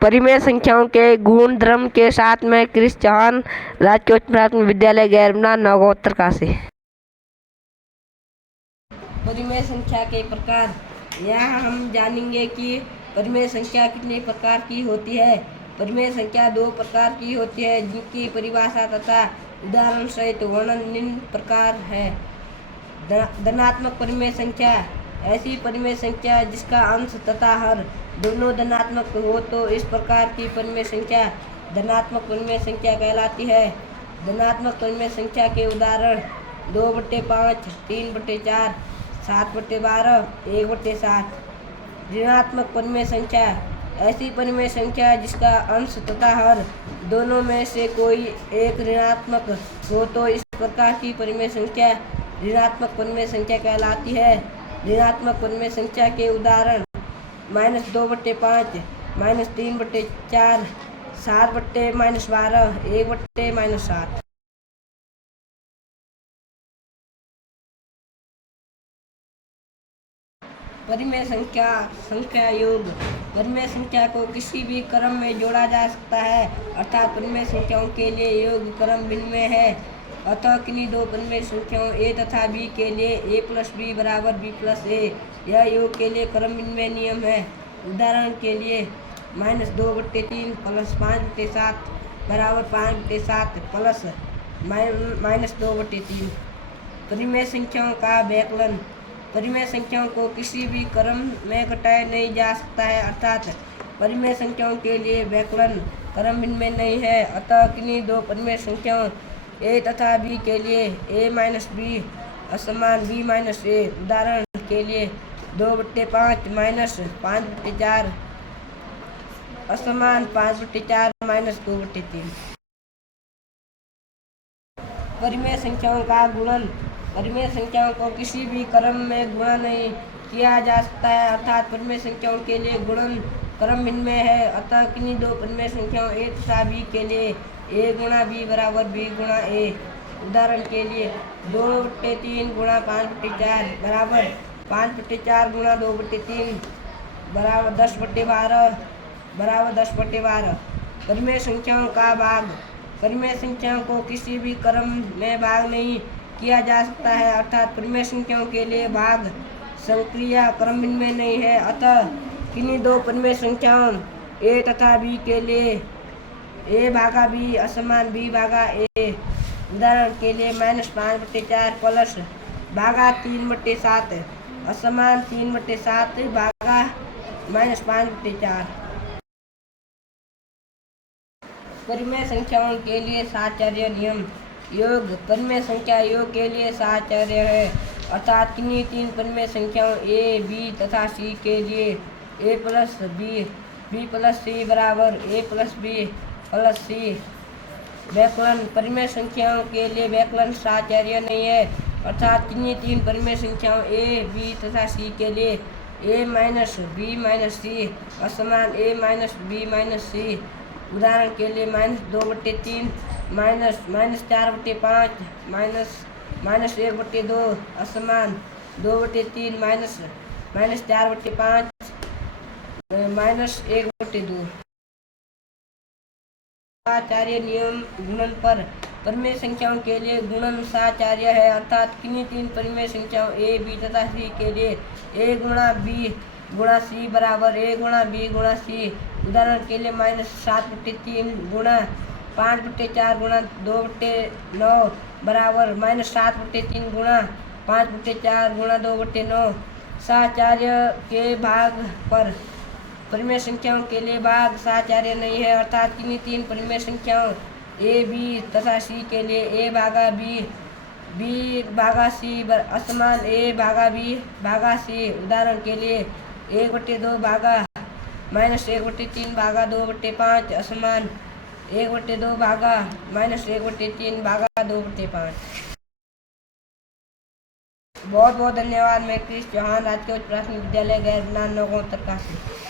परिमेय संख्याओं के गुणधर्म के साथ में क्रिस चौहान, राजकीय उच्च प्राथमिक विद्यालय गैरमना, नौगांव उत्तरकाशी। परिमेय संख्या के प्रकार। यहाँ हम जानेंगे कि परिमेय संख्या कितने प्रकार की होती है। परिमेय संख्या दो प्रकार की होती है, जिनकी परिभाषा तथा उदाहरण सहित वर्णन निम्न प्रकार है। धनात्मक परिमेय संख्या ऐसी परिमेय संख्या जिसका अंश तथा हर दोनों धनात्मक हो तो इस प्रकार की परिमेय संख्या धनात्मक परिमेय संख्या कहलाती है। धनात्मक परिमेय संख्या के उदाहरण 2/5, 3/4, 7/12, 1/7। ऋणात्मक परिमेय संख्या ऐसी परिमेय संख्या जिसका अंश तथा हर दोनों में से कोई एक ऋणात्मक हो तो इस प्रकार की परिमेय संख्या ऋणात्मक परिमेय संख्या कहलाती है। ऋणात्मक परिमेय संख्या के उदाहरण -2/5, -3/4, 7/-12, 1/-7। परिमेय संख्या योग। परिमेय संख्या को किसी भी क्रम में जोड़ा जा सकता है, अर्थात परिमेय संख्याओं के लिए योग क्रम विनिमेय है। अतः किन्हीं दो परिमेय संख्याओं a तथा b के लिए a + b = b + a यह योग के लिए क्रम विनिमय नियम है। उदाहरण के लिए -2/3 + 5/7 = 5/7 + -2/3। परिमेय संख्याओं का व्यकलन। परिमेय संख्याओं को किसी भी क्रम में घटाया नहीं जा सकता है, अर्थात परिमेय संख्याओं के लिए व्यकलन क्रम विनिमय नहीं है। अतः किन्हीं दो परिमेय संख्याओं a तथा b के लिए a - b = b - a। उदाहरण के लिए 2/5 - 5/4 = 5/4 - 2/3। परिमेय संख्याओं का गुणन। परिमेय संख्याओं को किसी भी क्रम में गुणा नहीं किया जा सकता है, अर्थात परिमेय संख्याओं के लिए गुणन क्रम विनिमय है। अतः किन्हीं दो परिमेय संख्याओं a तथा b के लिए a × b = b × a। उदाहरण के लिए 2/3 × 5/4 = 5/4 × 2/3 = 10/12 = 10/12। परिमेय संख्याओं का भाग। परिमेय संख्याओं को किसी भी क्रम में भाग नहीं किया जा सकता है, अर्थात परिमेय संख्याओं के लिए भाग संक्रिया क्रम विनिमय नहीं है। अतः किन्हीं दो परिमेय संख्याओं a तथा b के लिए a भागा b = b भागा a। उदाहरण के लिए -5/4 प्लस भागा 3/7 = 3/7 भागा -5/4। परिमेय संख्याओं के लिए साहचर्य नियम। योग। परिमेय संख्या योग के लिए साहचर्य है, अर्थात किन्हीं तीन परिमेय संख्याओं a, b तथा c के लिए a + b, b + c = a + b + c। व्यकलन। परिमेय संख्याओं के लिए व्यकलन साहचर्य नहीं है, अर्थात किन्हीं तीन परिमेय संख्याओं a, b तथा c के लिए a - b - c = a - b - c। उदाहरण के लिए -2/3 -4/5 -1/2 = 2/3 -4/5 -1/2। साहचर्य नियम गुणन पर। परिमेय संख्याओं के लिए गुणन साहचर्य है, अर्थात किन्हीं तीन परिमेय संख्याओं a, b तथा c के लिए a × b × c = a × b × c। उदाहरण के लिए -7/3 × 5/4 × 2/9 = -7/3 × 5/4 × 2/9। साहचर्य के भाग पर। परिमेय संख्याओं के लिए भाग साहचर्य नहीं है, अर्थात किन्हीं तीन परिमेय संख्याओं a, b तथा c के लिए a भागा b, b भागा c = a भागा b भागा c। उदाहरण के लिए 1/2 भागा -1/3 भागा 2/5 = 1/2 भागा -1/3 भागा 2/5। बहुत बहुत धन्यवाद। मैं क्रिस चौहान, राजकीय उच्च प्राथमिक विद्यालय गैरमना, नौगांव उत्तरकाशी।